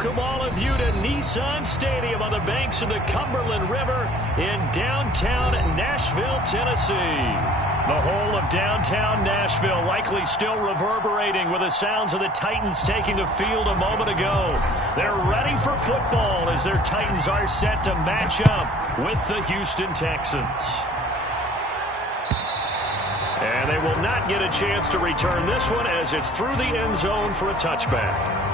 Welcome all of you to Nissan Stadium on the banks of the Cumberland River in downtown Nashville, Tennessee. The whole of downtown Nashville likely still reverberating with the sounds of the Titans taking the field a moment ago. They're ready for football as their Titans are set to match up with the Houston Texans. And they will not get a chance to return this one as it's through the end zone for a touchback.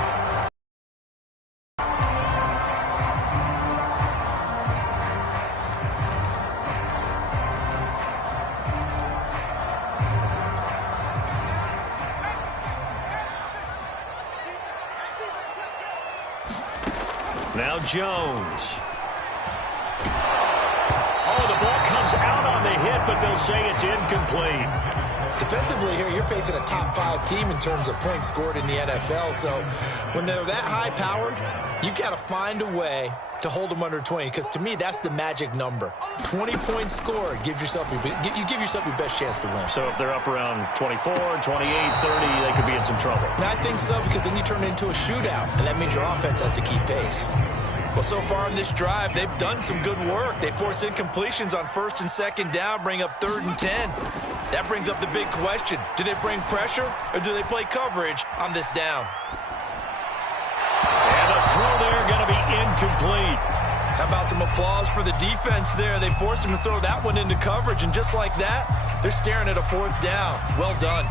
Now Jones. Oh, the ball comes out on the hit, but they'll say it's incomplete. Defensively here, you're facing a top-5 team in terms of points scored in the NFL. So when they're that high-powered, you've got to find a way to hold them under 20. Because to me, that's the magic number. 20 points scored gives yourself you give yourself your best chance to win. So if they're up around 24, 28, 30, they could be in some trouble. I think so, because then you turn it into a shootout, and that means your offense has to keep pace. Well, so far in this drive, they've done some good work. They force incompletions on 1st and 2nd down, bring up 3rd and 10. That brings up the big question. Do they bring pressure, or do they play coverage on this down? And the throw there going to be incomplete. How about some applause for the defense there? They forced him to throw that one into coverage, and just like that, they're staring at a 4th down. Well done.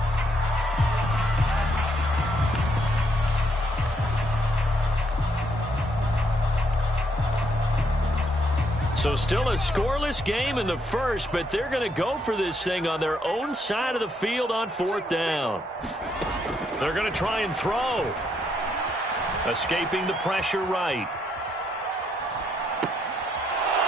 So still a scoreless game in the first, but they're going to go for this thing on their own side of the field on 4th down. They're going to try and throw. Escaping the pressure right.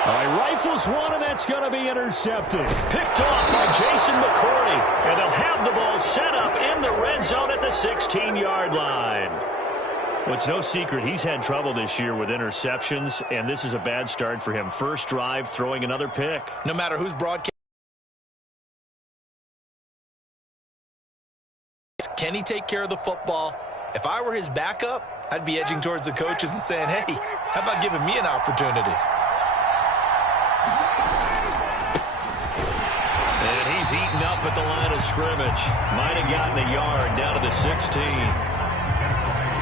Rifles one, and that's going to be intercepted. Picked off by Jason McCourty, and they'll have the ball set up in the red zone at the 16-yard line. Well, it's no secret he's had trouble this year with interceptions, and this is a bad start for him. First drive, throwing another pick. No matter who's broadcasting, can he take care of the football? If I were his backup, I'd be edging towards the coaches and saying, hey, how about giving me an opportunity? And he's eaten up at the line of scrimmage. Might have gotten a yard down to the 16.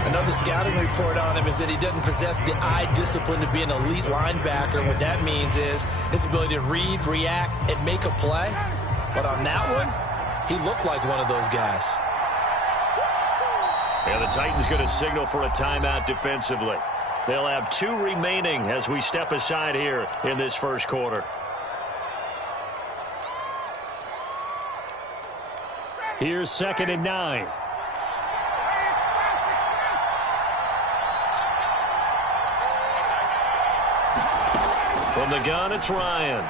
Another scouting report on him is that he doesn't possess the eye discipline to be an elite linebacker. And what that means is his ability to read, react, and make a play. But on that one, he looked like one of those guys. And the Titans going to signal for a timeout defensively. They'll have 2 remaining as we step aside here in this first quarter. Here's 2nd and 9. From the gun, it's Ryan.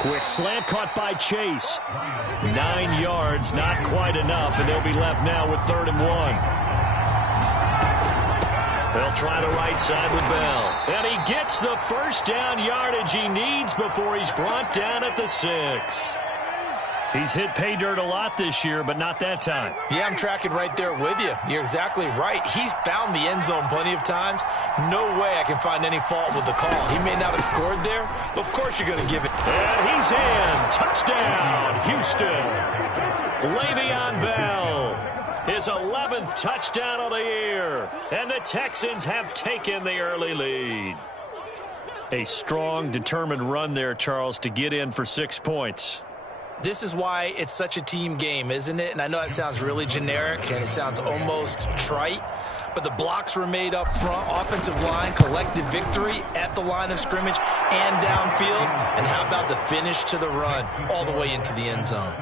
Quick slant caught by Chase. 9 yards, not quite enough, and they'll be left now with 3rd and 1. They'll try the right side with Bell. And he gets the first down yardage he needs before he's brought down at the 6. He's hit pay dirt a lot this year, but not that time. Yeah, I'm tracking right there with you. You're exactly right. He's found the end zone plenty of times. No way I can find any fault with the call. He may not have scored there, but of course you're going to give it. And he's in. Touchdown, Houston. Le'Veon Bell. His 11th touchdown of the year. And the Texans have taken the early lead. A strong, determined run there, Charles, to get in for 6 points. This is why it's such a team game, isn't it? And I know that sounds really generic and it sounds almost trite, but the blocks were made up front. Offensive line, collective victory at the line of scrimmage and downfield. And how about the finish to the run all the way into the end zone?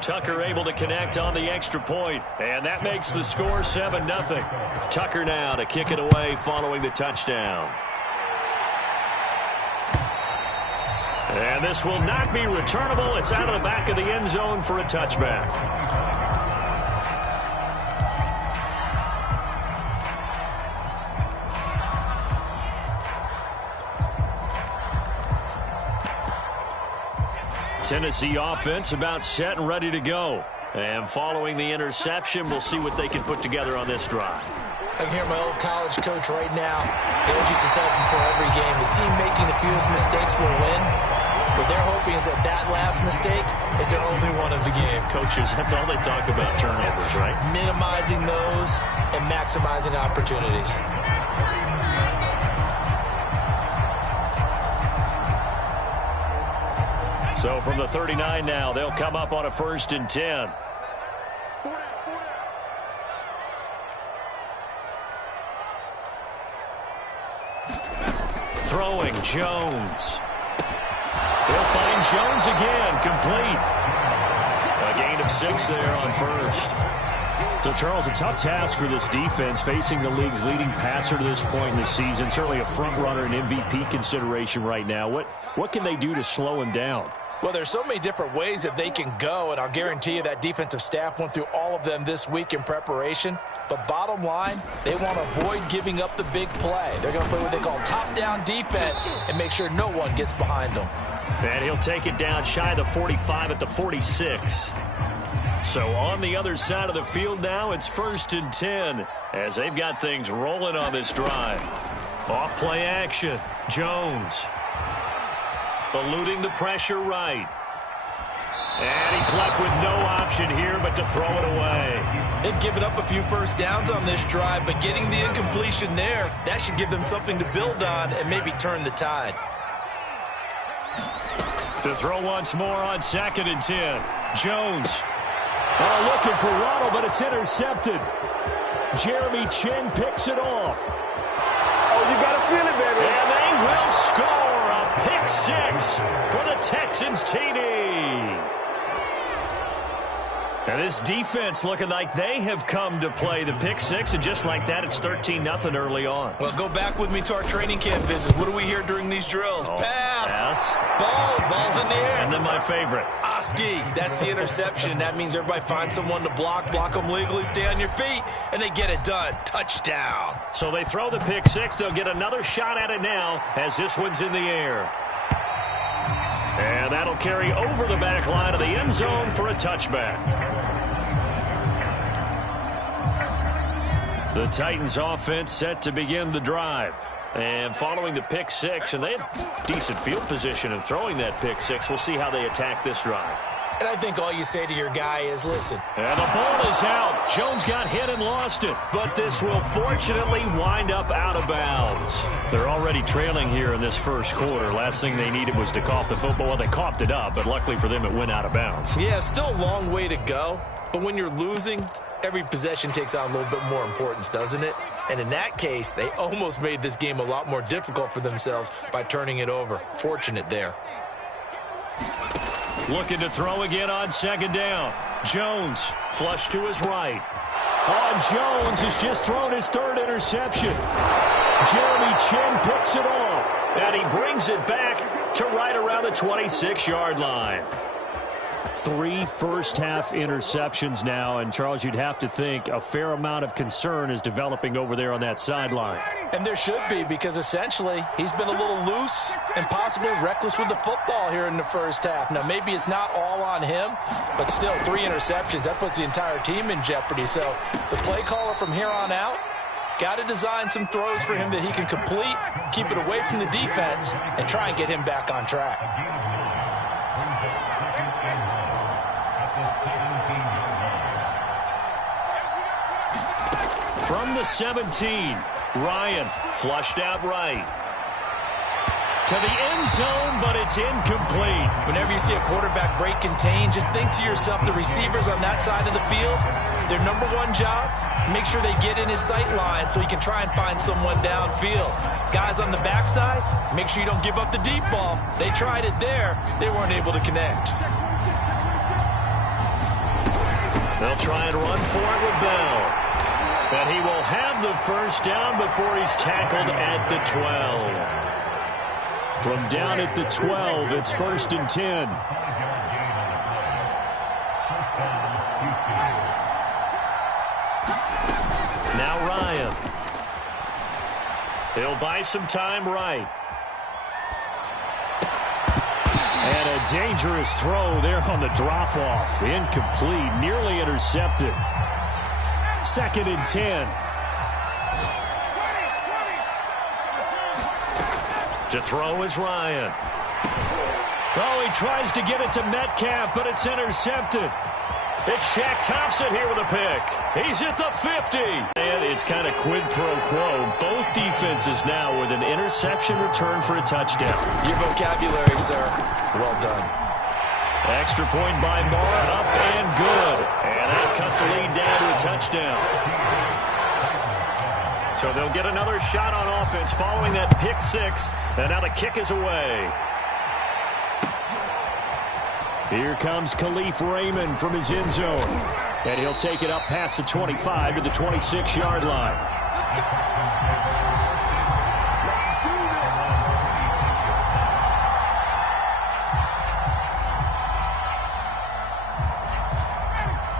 Tucker able to connect on the extra point, and that makes the score 7-0. Tucker now to kick it away following the touchdown. And this will not be returnable. It's out of the back of the end zone for a touchback. Tennessee offense about set and ready to go. And following the interception, we'll see what they can put together on this drive. I can hear my old college coach right now. He always used to tell us before every game, the team making the fewest mistakes will win. What they're hoping is that that last mistake is their only one of the game. Coaches, that's all they talk about, turnovers, right? Minimizing those and maximizing opportunities. So from the 39 now, they'll come up on a 1st and 10. Throwing, Jones. They'll find Jones again, complete. A gain of 6 there on 1st. So, Charles, a tough task for this defense, facing the league's leading passer to this point in the season. Certainly a front-runner in MVP consideration right now. What can they do to slow him down? Well, there's so many different ways that they can go, and I'll guarantee you that defensive staff went through all of them this week in preparation. But bottom line, they want to avoid giving up the big play. They're going to play what they call top-down defense and make sure no one gets behind them. And he'll take it down shy of the 45 at the 46. So on the other side of the field now, it's 1st and 10 as they've got things rolling on this drive. Off-play action. Jones eluding the pressure right. And he's left with no option here but to throw it away. They've given up a few first downs on this drive, but getting the incompletion there, that should give them something to build on and maybe turn the tide. To throw once more on 2nd and 10. Jones. Looking for Waddle, but it's intercepted. Jeremy Chin picks it off. Oh, you got to feel it, baby. And they will score a pick 6 for the Texans TD. And this defense looking like they have come to play the pick 6, and just like that, it's 13-0 early on. Well, go back with me to our training camp visit. What do we hear during these drills? Pass. Ball's in the air. And then my favorite. Oski, that's the interception. That means everybody finds someone to block them legally, stay on your feet, and they get it done. Touchdown. So they throw the pick 6. They'll get another shot at it now as this one's in the air. And that'll carry over the back line of the end zone for a touchback. The Titans offense set to begin the drive. And following the pick 6, and they have decent field position in throwing that pick 6. We'll see how they attack this drive. And I think all you say to your guy is, listen. And the ball is out. Jones got hit and lost it. But this will fortunately wind up out of bounds. They're already trailing here in this first quarter. Last thing they needed was to cough the football. Well, they coughed it up, but luckily for them, it went out of bounds. Yeah, still a long way to go. But when you're losing, every possession takes on a little bit more importance, doesn't it? And in that case, they almost made this game a lot more difficult for themselves by turning it over. Fortunate there. Looking to throw again on 2nd down. Jones, flush to his right. Jones has just thrown his 3rd interception. Jeremy Chin picks it off, and he brings it back to right around the 26-yard line. 3 first-half interceptions now, and Charles, you'd have to think a fair amount of concern is developing over there on that sideline. And there should be, because essentially he's been a little loose and possibly reckless with the football here in the first half. Now, maybe it's not all on him, but still 3 interceptions. That puts the entire team in jeopardy. So the play caller from here on out got to design some throws for him that he can complete, keep it away from the defense, and try and get him back on track. From the 17, Ryan flushed out right. To the end zone, but it's incomplete. Whenever you see a quarterback break contain, just think to yourself, the receivers on that side of the field, their number one job, make sure they get in his sight line so he can try and find someone downfield. Guys on the backside, make sure you don't give up the deep ball. They tried it there. They weren't able to connect. They'll try and run for it with Bell. But he will have the first down before he's tackled at the 12. From down at the 12, it's 1st and 10. Now Ryan. He'll buy some time right. And a dangerous throw there on the drop-off. Incomplete, nearly intercepted. 2nd and 10. To throw is Ryan. Oh, he tries to get it to Metcalf, but it's intercepted. It's Shaq Thompson here with a pick. He's at the 50. And it's kind of quid pro quo. Both defenses now with an interception return for a touchdown. Your vocabulary, sir. Well done. Extra point by Marr, up and good. And that cut the lead down to a touchdown. So they'll get another shot on offense following that pick six. And now the kick is away. Here comes Khalif Raymond from his end zone. And he'll take it up past the 25 to the 26-yard line.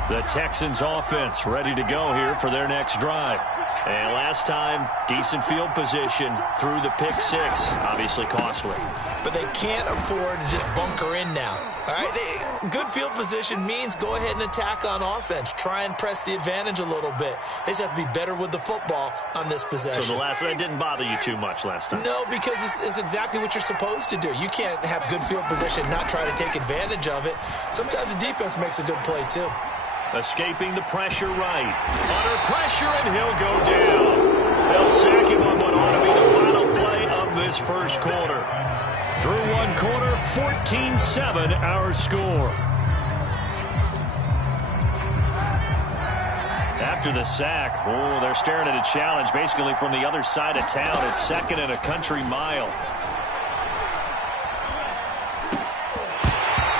The Texans offense ready to go here for their next drive. And last time, decent field position through the pick six. Obviously costly. But they can't afford to just bunker in now. All right, good field position means go ahead and attack on offense. Try and press the advantage a little bit. They just have to be better with the football on this possession. So the last one didn't bother you too much last time? No, because it's exactly what you're supposed to do. You can't have good field position, not try to take advantage of it. Sometimes the defense makes a good play, too. Escaping the pressure right. Under pressure, and he'll go down. They'll sack him on what ought to be the final play of this first quarter. Through one quarter, 14-7 our score. After the sack, oh, they're staring at a challenge basically from the other side of town. It's second and a country mile.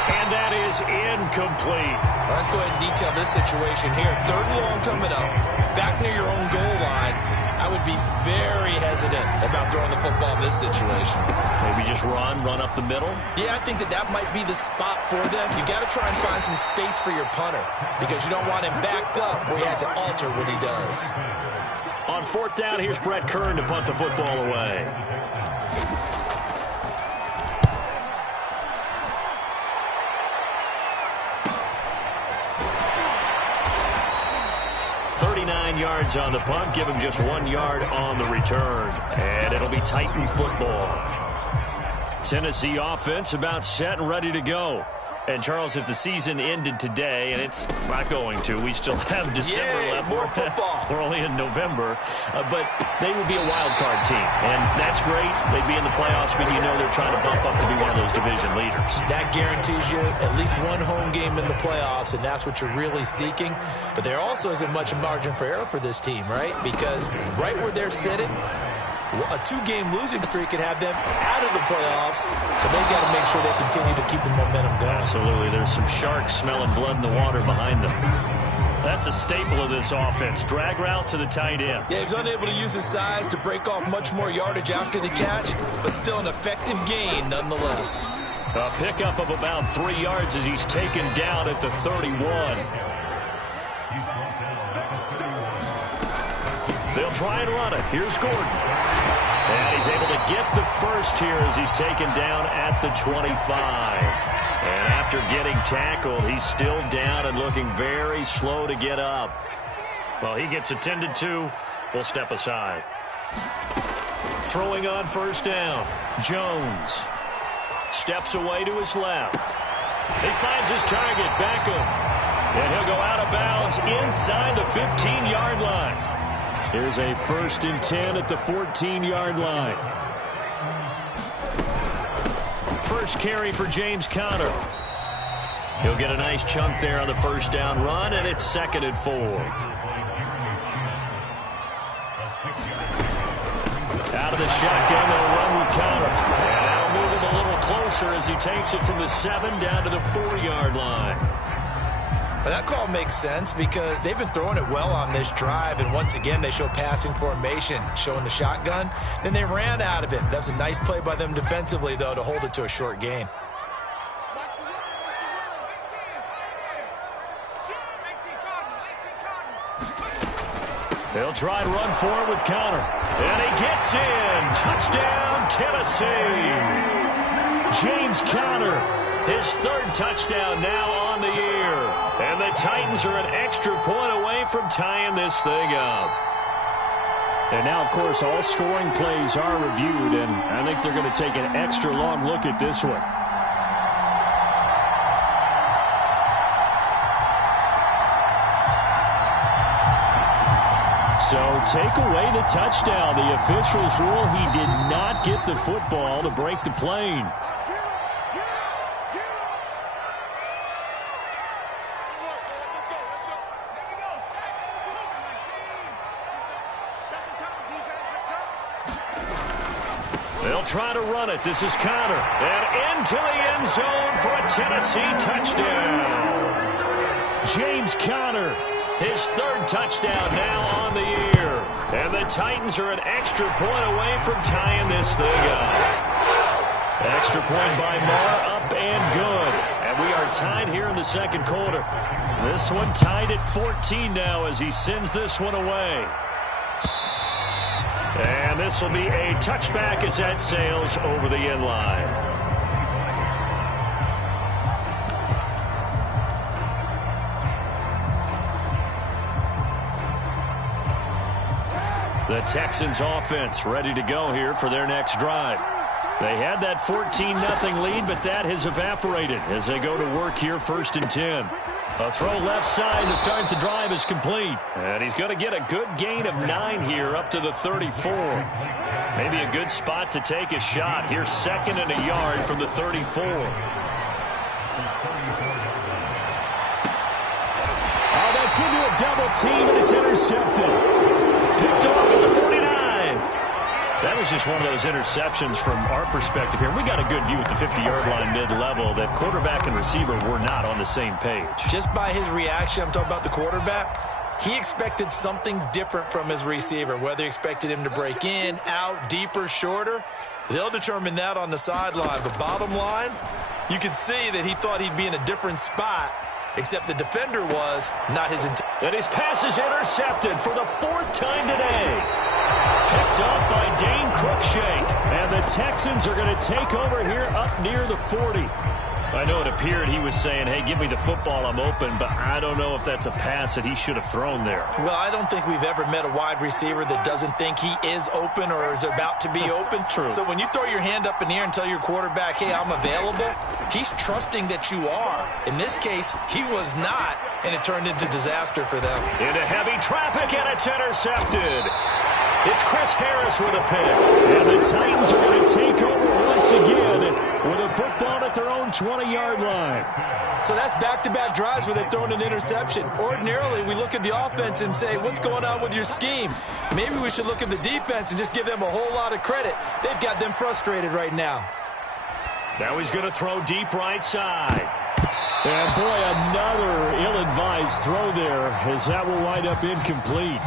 And that is incomplete. Let's go ahead and detail this situation here. Third and long coming up. Back near your own goal line. I would be very hesitant about throwing the football in this situation. Maybe just run up the middle? Yeah, I think that might be the spot for them. You got to try and find some space for your punter because you don't want him backed up where he has to alter what he does. On fourth down, here's Brett Kern to punt the football away. Yards on the punt, give him just 1 yard on the return, and it'll be Titan football. Tennessee offense about set and ready to go. And Charles, if the season ended today, and it's not going to, we still have December left. More football. We're only in November, but they would be a wild card team, and that's great. They'd be in the playoffs, but you know they're trying to bump up to be one of those division leaders. That guarantees you at least one home game in the playoffs, and that's what you're really seeking. But there also isn't much margin for error for this team, right? Because right where they're sitting, a two-game losing streak could have them out of the playoffs, so they've got to make sure they continue to keep the momentum going. Absolutely. There's some sharks smelling blood in the water behind them. That's a staple of this offense. Drag route to the tight end. Yeah, he's unable to use his size to break off much more yardage after the catch, but still an effective gain nonetheless. A pickup of about 3 yards as he's taken down at the 31. They'll try and run it. Here's Gordon. And he's able to get the first here as he's taken down at the 25. And after getting tackled, he's still down and looking very slow to get up. Well, he gets attended to. We'll step aside. Throwing on first down. Jones steps away to his left. He finds his target, Beckham. And he'll go out of bounds inside the 15-yard line. Here's a 1st and 10 at the 14-yard line. First carry for James Conner. He'll get a nice chunk there on the first down run, and it's 2nd and 4. Out of the shotgun, they'll run with Conner. And that'll move him a little closer as he takes it from the 7 down to the 4-yard line. Well, that call makes sense because they've been throwing it well on this drive, and once again they show passing formation, showing the shotgun. Then they ran out of it. That's a nice play by them defensively, though, to hold it to a short gain. They'll try to run forward with Conner. And he gets in. Touchdown, Tennessee. James Conner, his 3rd touchdown now on the year. And the Titans are an extra point away from tying this thing up. And now, of course, all scoring plays are reviewed, and I think they're going to take an extra long look at this one. So take away the touchdown. The officials rule he did not get the football to break the plane. They'll try to run it. This is Connor. And into the end zone for a Tennessee touchdown. James Conner, his third touchdown now on the year. And the Titans are an extra point away from tying this thing up. Extra point by Marr, up and good. And we are tied here in the second quarter. This one tied at 14 now as he sends this one away. And this will be a touchback as that sails over the end line. The Texans offense ready to go here for their next drive. They had that 14-0 lead, but that has evaporated as they go to work here 1st and 10. A throw left side to start the drive is complete. And he's going to get a good gain of 9 here up to the 34. Maybe a good spot to take a shot. Here's 2nd and a yard from the 34. Oh, that's into a double team, and it's intercepted. Picked off at the 49. That was just one of those interceptions from our perspective here. We got a good view at the 50-yard line mid-level that quarterback and receiver were not on the same page. Just by his reaction, I'm talking about the quarterback, he expected something different from his receiver, whether he expected him to break in, out, deeper, shorter. They'll determine that on the sideline. But bottom line, you could see that he thought he'd be in a different spot, except the defender was not his intent. And his pass is intercepted for the 4th time today. Picked up by Dane Cruikshank. And the Texans are going to take over here up near the 40. I know it appeared he was saying, hey, give me the football, I'm open, but I don't know if that's a pass that he should have thrown there. Well, I don't think we've ever met a wide receiver that doesn't think he is open or is about to be open. True. So when you throw your hand up in the air and tell your quarterback, hey, I'm available, he's trusting that you are. In this case, he was not, and it turned into disaster for them. Into heavy traffic, and it's intercepted. It's Chris Harris with a pick. And the Titans are going to take over once again with a football at their own 20-yard line. So that's back-to-back drives where they've thrown an interception. Ordinarily, we look at the offense and say, what's going on with your scheme? Maybe we should look at the defense and just give them a whole lot of credit. They've got them frustrated right now. Now he's going to throw deep right side. And, boy, another ill-advised throw there as that will wind up incomplete.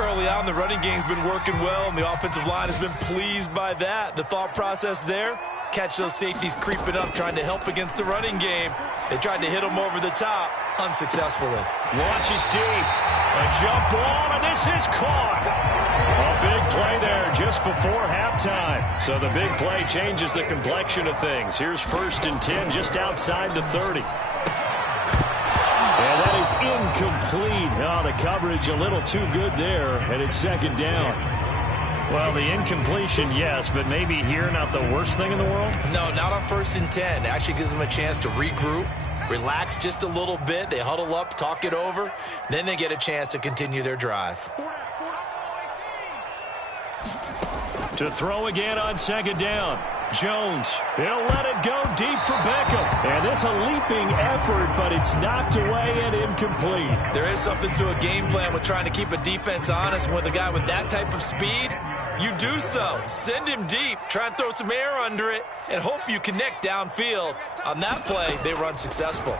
Early on, the running game's been working well, and the offensive line has been pleased by that. The thought process there, catch those safeties creeping up, trying to help against the running game. They tried to hit them over the top, unsuccessfully. Launches deep. A jump ball, and this is caught. A big play there just before halftime. So the big play changes the complexion of things. Here's 1st and 10 just outside the 30. And that is incomplete. Oh, the coverage a little too good there, and it's 2nd down. Well, the incompletion, yes, but maybe here not the worst thing in the world? No, not on 1st and 10. It actually gives them a chance to regroup, relax just a little bit. They huddle up, talk it over. Then they get a chance to continue their drive. To throw again on 2nd down. Jones, he'll let it go deep for Beckham. And this a leaping effort, but it's knocked away and incomplete. There is something to a game plan with trying to keep a defense honest. And with a guy with that type of speed, you do so. Send him deep, try and throw some air under it, and hope you connect downfield. On that play, they run successful.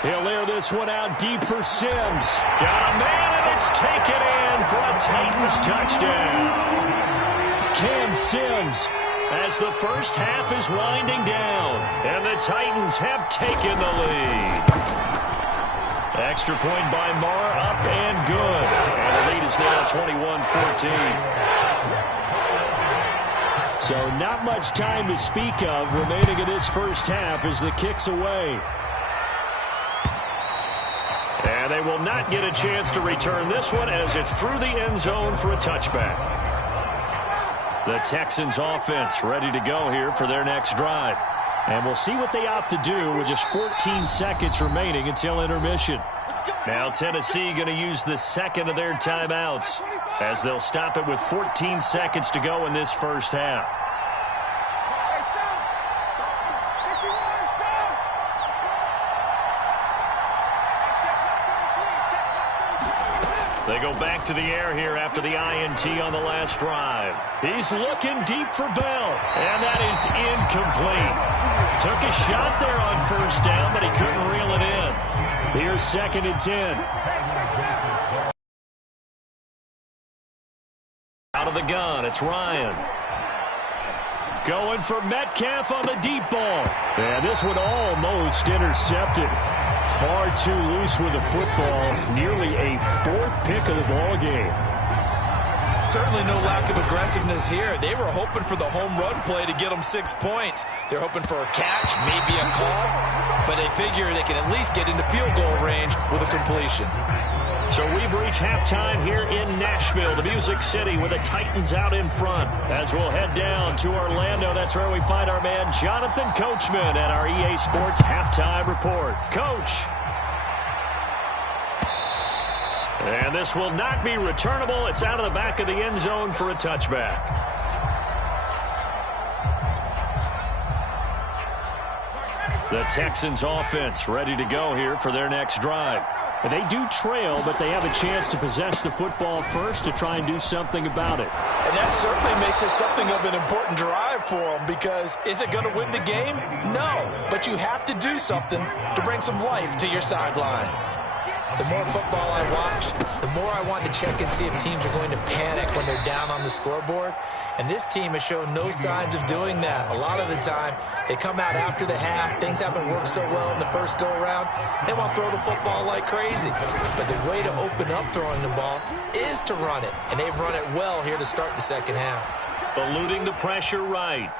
He'll air this one out deep for Sims. Got a man, and it's taken in for a Titans touchdown. Cam Sims as the first half is winding down, and the Titans have taken the lead. Extra point by Marr, up and good. And the lead is now 21-14. So not much time to speak of remaining in this first half as the kick's away. And And they will not get a chance to return this one as it's through the end zone for a touchback. The Texans offense ready to go here for their next drive. And we'll see what they opt to do with just 14 seconds remaining until intermission. Now Tennessee going to use the second of their timeouts as they'll stop it with 14 seconds to go in this first half. They go back to the air here after the INT on the last drive. He's looking deep for Bell, and that is incomplete. Took a shot there on first down, but he couldn't reel it in. Here's 2nd and 10. Out of the gun, it's Ryan. Going for Metcalf on the deep ball. And this one almost intercepted. Far too loose with the football. Nearly a 4th pick of the ball game. Certainly no lack of aggressiveness here. They were hoping for the home run play to get them 6 points. They're hoping for a catch, maybe a call, but they figure they can at least get into field goal range with a completion. So we've reached halftime here in Nashville, the Music City, with the Titans out in front. As we'll head down to Orlando, that's where we find our man Jonathan Coachman at our EA Sports Halftime Report. Coach. And this will not be returnable. It's out of the back of the end zone for a touchback. The Texans offense ready to go here for their next drive. And they do trail, but they have a chance to possess the football first to try and do something about it. And that certainly makes it something of an important drive for them, because is it going to win the game? No, but you have to do something to bring some life to your sideline. The more football I watch, the more I want to check and see if teams are going to panic when they're down on the scoreboard. And this team has shown no signs of doing that. A lot of the time, they come out after the half. Things haven't worked so well in the first go-around. They want to throw the football like crazy. But the way to open up throwing the ball is to run it. And they've run it well here to start the second half. Eluding the pressure right.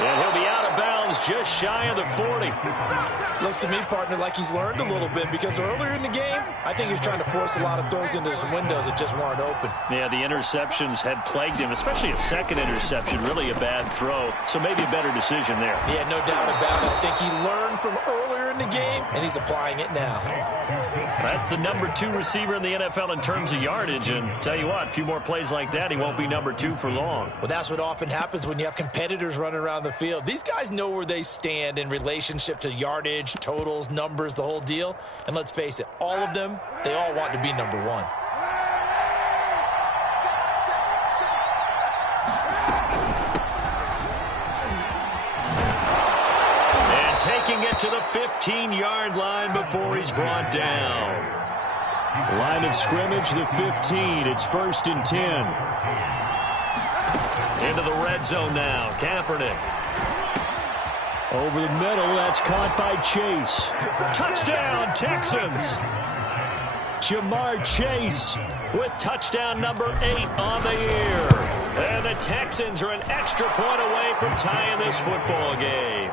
And he'll be out of bounds just shy of the 40. Looks to me, partner, like he's learned a little bit, because earlier in the game, I think he was trying to force a lot of throws into some windows that just weren't open. Yeah, the interceptions had plagued him, especially a second interception, really a bad throw. So maybe a better decision there. Yeah, no doubt about it. I think he learned from earlier in the game, and he's applying it now. That's the number 2 receiver in the NFL in terms of yardage. And tell you what, a few more plays like that, he won't be number 2 for long. Well, that's what often happens when you have competitors running around the field. These guys know where they stand in relationship to yardage, totals, numbers, the whole deal. And let's face it, all of them, they all want to be number 1. Taking it to the 15-yard line before he's brought down. Line of scrimmage, the 15. It's 1st and 10. Into the red zone now. Kaepernick. Over the middle, that's caught by Chase. Touchdown, Texans. Jamar Chase with touchdown number 8 on the year. And the Texans are an extra point away from tying this football game.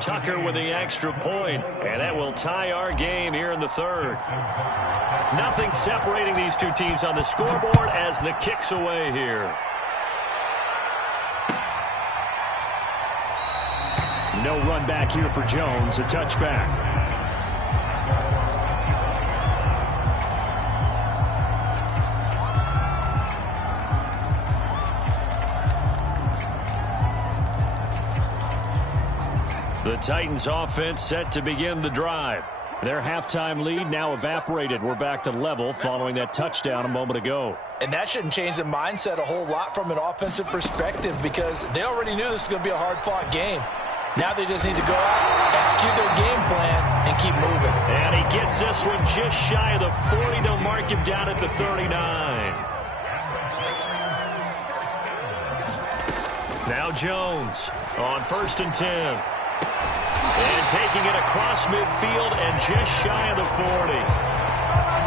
Tucker with the extra point, and that will tie our game here in the 3rd. Nothing separating these two teams on the scoreboard as the kick's away here. No run back here for Jones, a touchback. The Titans offense set to begin the drive. Their halftime lead now evaporated. We're back to level following that touchdown a moment ago. And that shouldn't change the mindset a whole lot from an offensive perspective, because they already knew this was going to be a hard-fought game. Now they just need to go out, execute their game plan, and keep moving. And he gets this one just shy of the 40. They'll mark him down at the 39. Now Jones on 1st and 10. And taking it across midfield and just shy of the 40.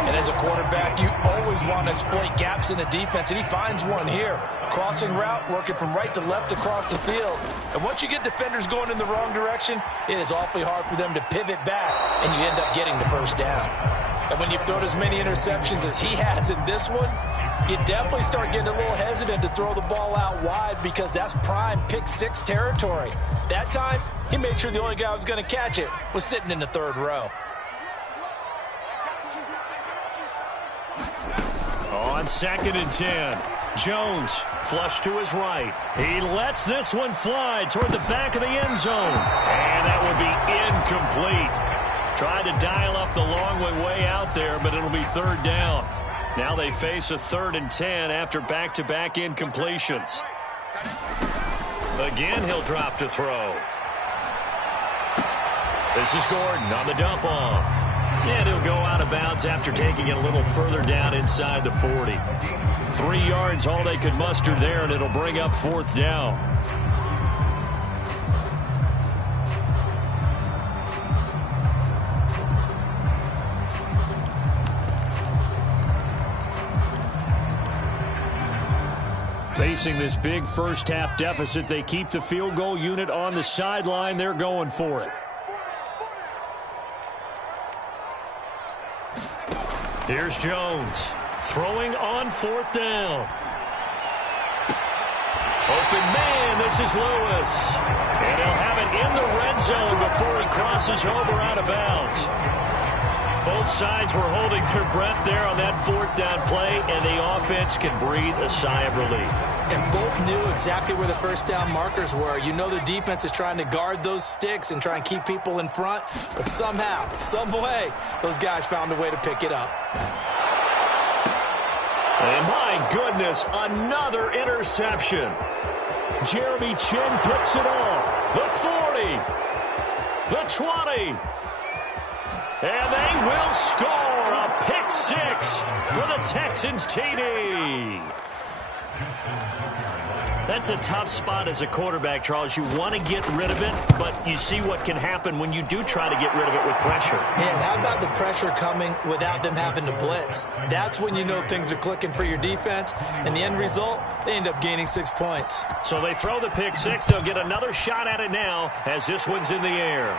And as a quarterback, you always want to exploit gaps in the defense, and he finds one here. Crossing route, working from right to left across the field. And once you get defenders going in the wrong direction, it is awfully hard for them to pivot back, and you end up getting the first down. And when you've thrown as many interceptions as he has in this one, you definitely start getting a little hesitant to throw the ball out wide because that's prime pick-6 territory. That time, he made sure the only guy who was going to catch it was sitting in the third row. On 2nd and 10, Jones flush to his right. He lets this one fly toward the back of the end zone. And that will be incomplete. Tried to dial up the long way out there, but it'll be third down. Now they face a 3rd and 10 after back-to-back incompletions. Again, he'll drop to throw. This is Gordon on the dump off. And he'll go out of bounds after taking it a little further down inside the 40. 3 yards, all they could muster there, and it'll bring up 4th down. Facing this big first-half deficit, they keep the field goal unit on the sideline. They're going for it. Here's Jones throwing on 4th down. Open man, this is Lewis. And he'll have it in the red zone before he crosses over out of bounds. Both sides were holding their breath there on that 4th down play, and the offense can breathe a sigh of relief. And both knew exactly where the first down markers were. You know the defense is trying to guard those sticks and try and keep people in front, but somehow, some way, those guys found a way to pick it up. And my goodness, another interception. Jeremy Chin picks it off. The 40, the 20. And they will score a pick-6 for the Texans TD. That's a tough spot as a quarterback, Charles. You want to get rid of it, but you see what can happen when you do try to get rid of it with pressure. And how about the pressure coming without them having to blitz? That's when you know things are clicking for your defense. And the end result, they end up gaining 6 points. So they throw the pick-6. They'll get another shot at it now as this one's in the air.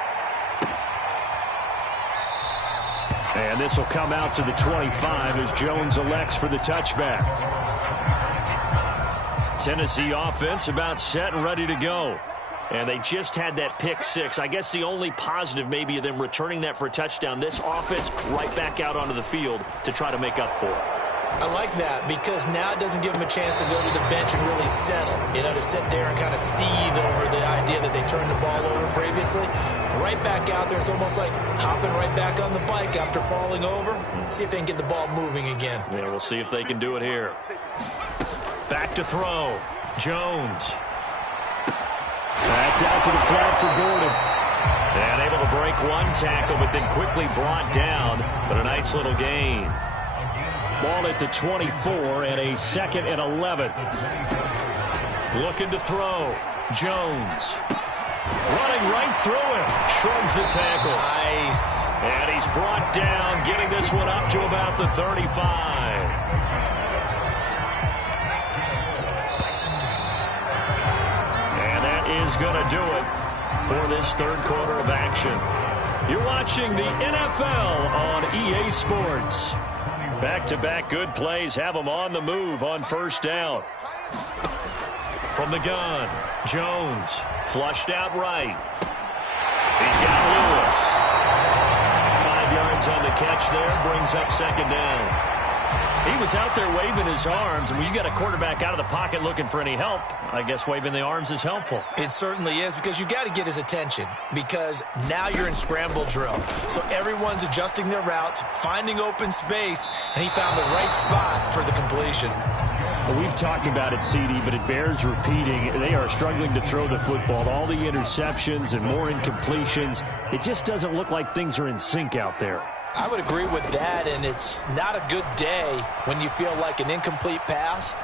And this will come out to the 25 as Jones elects for the touchback. Tennessee offense about set and ready to go. And they just had that pick-6. I guess the only positive maybe of them returning that for a touchdown. This offense right back out onto the field to try to make up for it. I like that because now it doesn't give them a chance to go to the bench and really settle. You know, to sit there and kind of seethe over the idea that they turned the ball over previously. Right back out there. It's almost like hopping right back on the bike after falling over. See if they can get the ball moving again. Yeah, we'll see if they can do it here. Back to throw. Jones. That's out to the flat for Gordon. And able to break one tackle, but then quickly brought down. But a nice little gain. Ball at the 24 and a 2nd and 11. Looking to throw. Jones. Running right through him. Shrugs the tackle. Nice. And he's brought down, getting this one up to about the 35. And that is going to do it for this 3rd quarter of action. You're watching the NFL on EA Sports. Back-to-back good plays have them on the move on 1st down. From the gun, Jones flushed out right. He's got Lewis. 5 yards on the catch there, brings up 2nd down. He was out there waving his arms, and when you got a quarterback out of the pocket looking for any help, I guess waving the arms is helpful. It certainly is, because you got to get his attention, because now you're in scramble drill. So everyone's adjusting their routes, finding open space, and he found the right spot for the completion. Well, we've talked about it, CD, but it bears repeating. They are struggling to throw the football. All the interceptions and more incompletions. It just doesn't look like things are in sync out there. I would agree with that, and it's not a good day when you feel like an incomplete pass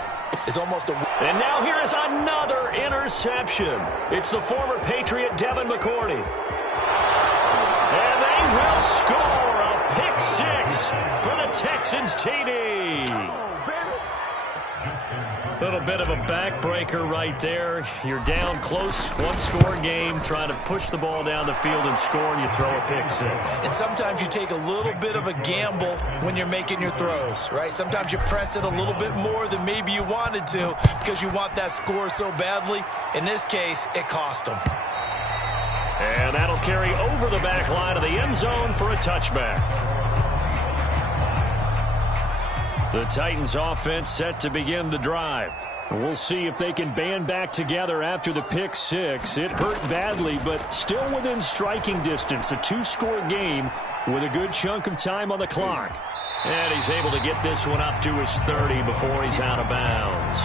is almost a... And now here is another interception. It's the former Patriot Devin McCourty. And they will score a pick pick six for the Texans TD. Little bit of a backbreaker right there. You're down close, one-score game, trying to push the ball down the field and score, and you throw a pick six. And sometimes you take a little bit of a gamble when you're making your throws, right? Sometimes you press it a little bit more than maybe you wanted to because you want that score so badly. In this case, it cost them. And that'll carry over the back line of the end zone for a touchback. The Titans offense set to begin the drive. We'll see if they can band back together after the pick six. It hurt badly, but still within striking distance. A two-score game with a good chunk of time on the clock. And he's able to get this one up to his 30 before he's out of bounds.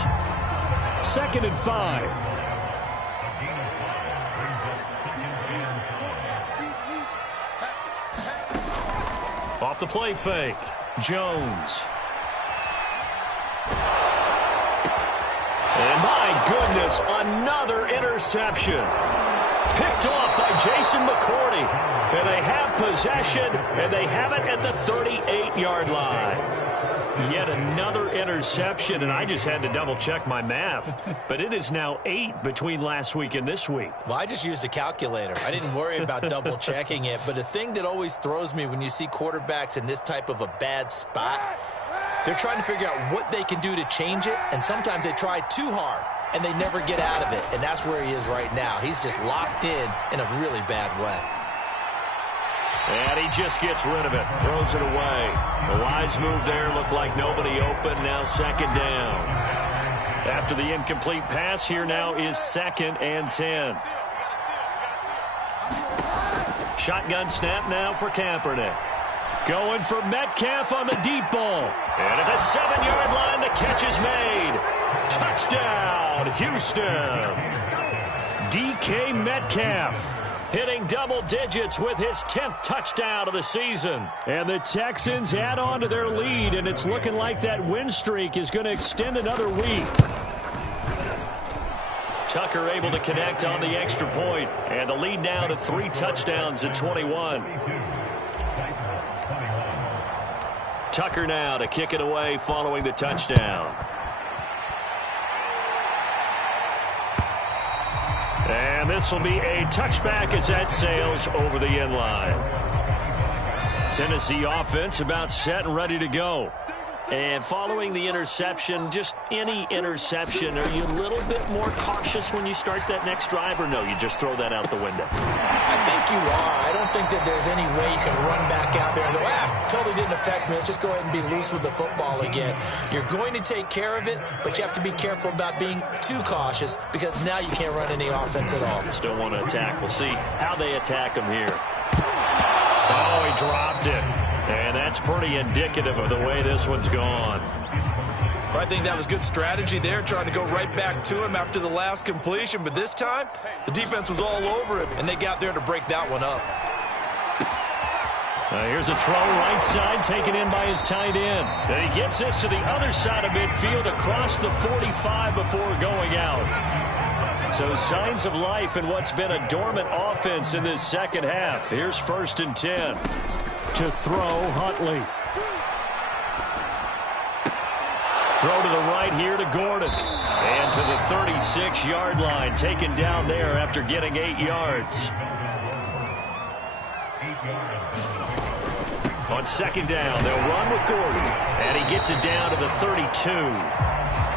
2nd and 5. Off the play fake, Jones. And my goodness, another interception. Picked off by Jason McCourty. And they have possession, and they have it at the 38-yard line. Yet another interception, and I just had to double-check my math. But it is now 8 between last week and this week. Well, I just used a calculator. I didn't worry about double-checking it. But the thing that always throws me when you see quarterbacks in this type of a bad spot, they're trying to figure out what they can do to change it, and sometimes they try too hard, and they never get out of it, and that's where he is right now. He's just locked in a really bad way. And he just gets rid of it, throws it away. The wise move there, looked like nobody open, now 2nd down. After the incomplete pass, here now is 2nd and 10. Shotgun snap now for Kaepernick. Going for Metcalf on the deep ball. And at the 7-yard line, the catch is made. Touchdown, Houston. DK Metcalf hitting double digits with his 10th touchdown of the season. And the Texans add on to their lead, and it's looking like that win streak is going to extend another week. Tucker able to connect on the extra point, and the lead now to 3 touchdowns at 21. Tucker now to kick it away following the touchdown. And this will be a touchback as that sails over the end line. Tennessee offense about set and ready to go. And following the interception, just any interception, are you a little bit more cautious when you start that next drive, or no, you just throw that out the window? I think you are. I don't think that there's any way you can run back out there and go, totally didn't affect me. Let's just go ahead and be loose with the football again. You're going to take care of it, but you have to be careful about being too cautious because now you can't run any offense at all. Still want to attack. We'll see how they attack him here. Oh, he dropped it. And that's pretty indicative of the way this one's gone. Well, I think that was good strategy there, trying to go right back to him after the last completion. But this time, the defense was all over him, and they got there to break that one up. Here's a throw right side taken in by his tight end. And he gets this to the other side of midfield across the 45 before going out. So signs of life in what's been a dormant offense in this second half. Here's 1st and 10. To throw, Huntley. Throw to the right here to Gordon. And to the 36-yard line, taken down there after getting 8 yards. On 2nd down, they'll run with Gordon. And he gets it down to the 32.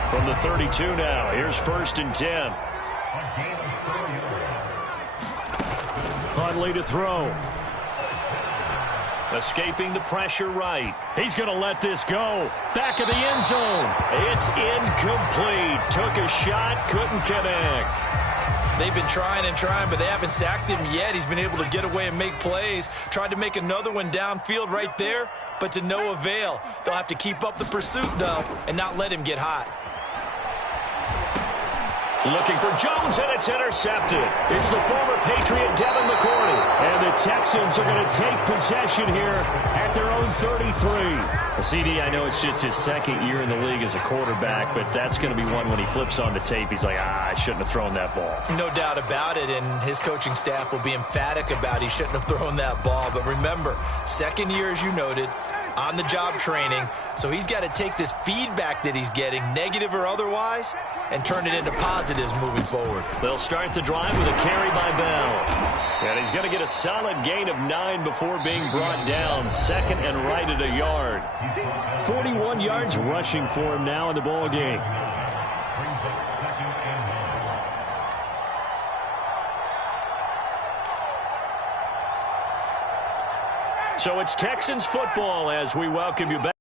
From the 32 now, here's 1st and 10. Huntley to throw. Escaping the pressure right. He's going to let this go. Back of the end zone. It's incomplete. Took a shot, couldn't connect. They've been trying and trying, but they haven't sacked him yet. He's been able to get away and make plays. Tried to make another one downfield right there, but to no avail. They'll have to keep up the pursuit, though, and not let him get hot. Looking for Jones, and it's intercepted. It's the former Patriot Devin McCourty. And the Texans are going to take possession here at their own 33. CD, I know it's just his second year in the league as a quarterback, but that's going to be one when he flips on the tape, he's like, I shouldn't have thrown that ball. No doubt about it, and his coaching staff will be emphatic about he shouldn't have thrown that ball. But remember, second year, as you noted, on-the-job training, so he's got to take this feedback that he's getting, negative or otherwise, and turn it into positives moving forward. They'll start the drive with a carry by Bell. And he's going to get a solid gain of 9 before being brought down. Second and right at a yard. 41 yards rushing for him now in the ball game. So it's Texans football as we welcome you back.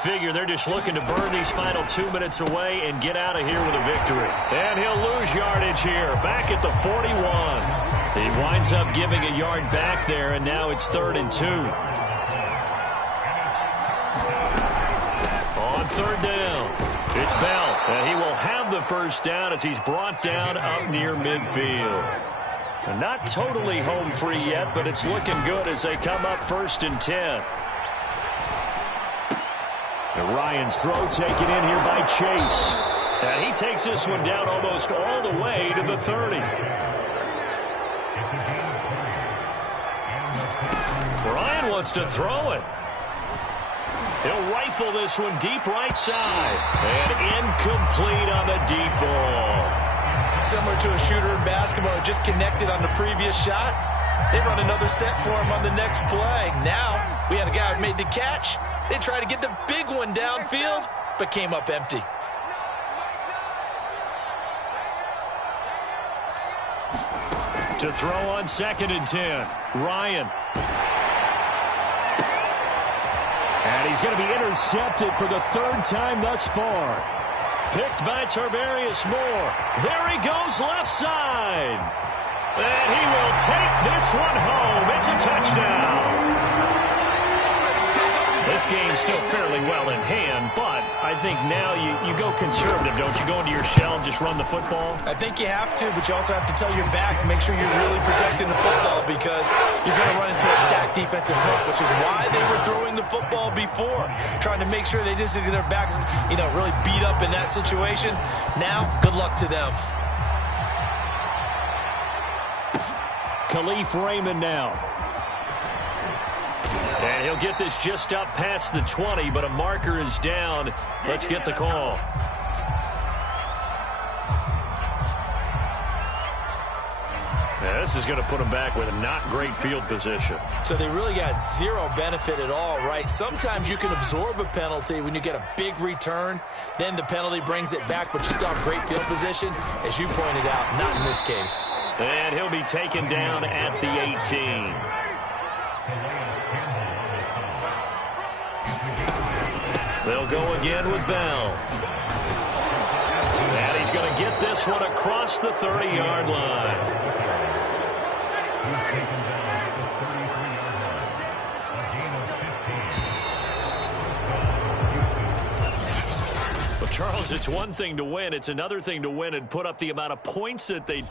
Figure they're just looking to burn these final 2 minutes away and get out of here with a victory. And he'll lose yardage here, back at the 41. He winds up giving a yard back there, and now it's 3rd and 2. On 3rd down, it's Bell, and he will have the first down as he's brought down up near midfield. Not totally home free yet, but it's looking good as they come up 1st and 10. And Ryan's throw taken in here by Chase. And he takes this one down almost all the way to the 30. Ryan wants to throw it. He'll rifle this one deep right side. And incomplete on the deep ball. Similar to a shooter in basketball, just connected on the previous shot. They run another set for him on the next play. Now, we had a guy who made the catch. They tried to get the big one downfield, but came up empty. To throw on 2nd and 10, Ryan. And he's going to be intercepted for the 3rd time thus far. Picked by Tarvarius Moore. There he goes left side. And he will take this one home. It's a touchdown. This game's still fairly well in hand, but I think now you go conservative, don't you? Go into your shell and just run the football? I think you have to, but you also have to tell your backs, make sure you're really protecting the football because you're going to run into a stacked defensive front, which is why they were throwing the football before, trying to make sure they just get their backs, really beat up in that situation. Now, good luck to them. Khalif Raymond now. And he'll get this just up past the 20, but a marker is down. Let's get the call. Yeah, this is going to put them back with a not great field position. So they really got zero benefit at all, right? Sometimes you can absorb a penalty when you get a big return. Then the penalty brings it back, but you still have great field position. As you pointed out, not in this case. And he'll be taken down at the 18. They'll go again with Bell. And he's going to get this one across the 30-yard line. Well, Charles, it's one thing to win. It's another thing to win and put up the amount of points that they